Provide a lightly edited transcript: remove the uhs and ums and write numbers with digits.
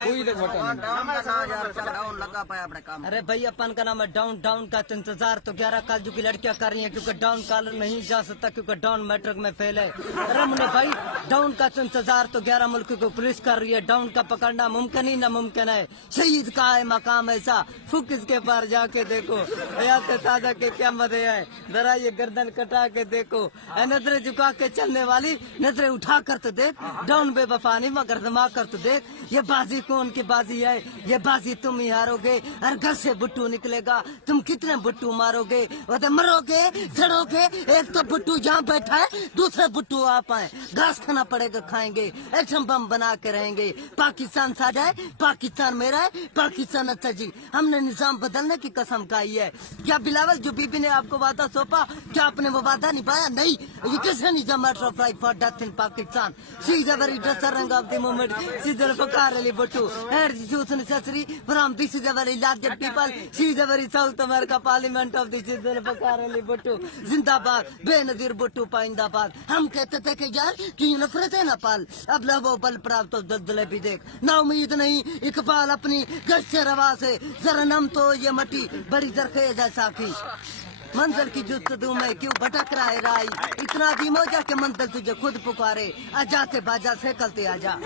अरे भाई अपन का नाम है डाउन। डाउन का तो इंतजार तो 11 कालजू की लड़कियां कर रही हैं, क्योंकि डाउन कॉलर नहीं जा सकता, क्योंकि डाउन मैट्रिक में फेल है। अरे मुन्ने भाई, डाउन का तो इंतजार तो 11 मुल्क को पुलिस कर रही है। डाउन का पकड़ना मुमकिन ही नामुमकिन है। शहीद का है मकाम ऐसा, फुक इसके पार जाके देखो। हयात ताजा के क्या मजे है, जरा ये गर्दन कटा के देखो। नजरें झुका के चलने वाली, नजरें उठा कर तो देख। डाउन बेवफा नहीं मगर दिमाग कर तो देख। ये बाजी कौन की बाजी है, ये बाजी तुम ही हारोगे। हर घर से बुट्टू निकलेगा, तुम कितने बुट्टू मारोगे। वो तो मरोगे, सड़ोगे। एक तो बुट्टू जहाँ बैठा है, दूसरे बुट्टू आप आए। घास खाना पड़ेगा, खाएंगे। एटम बम बना के रहेंगे। पाकिस्तान साझा है, पाकिस्तान मेरा है, पाकिस्तान अच्छा जी। हमने निजाम बदलने की कसम खाई है। क्या बिलावल जो बीबी ने आपको वादा सौंपा, क्या आपने वो वादा निभाया? नहीं। ये किसने निजाम matter of right for death in Pakistan. She is a very dresser of the moment, she is Fakhar Ali Bhutto and youth necessary from this is a very larger people. She is a very South America parliament of this is Zulfikar Ali Bhutto जिंदाबाद, बेनजीर भुट्टो पाइंदाबाद। हम कहते थे कि यार कि नफरत है ना पाल, अब ला वो बल प्राप्त तो दलदले भी देख। ना उम्मीद नहीं इकबाल अपनी गश्त रवा से, जरा नम तो ये मटी बड़ी जरखेज है साकी। मंजिल की जुस्तजू में क्यों भटक रहा है राई, इतना धीमो जा के मंजिल तुझे खुद पुकारे। आजा से बाजा से कलते आजा।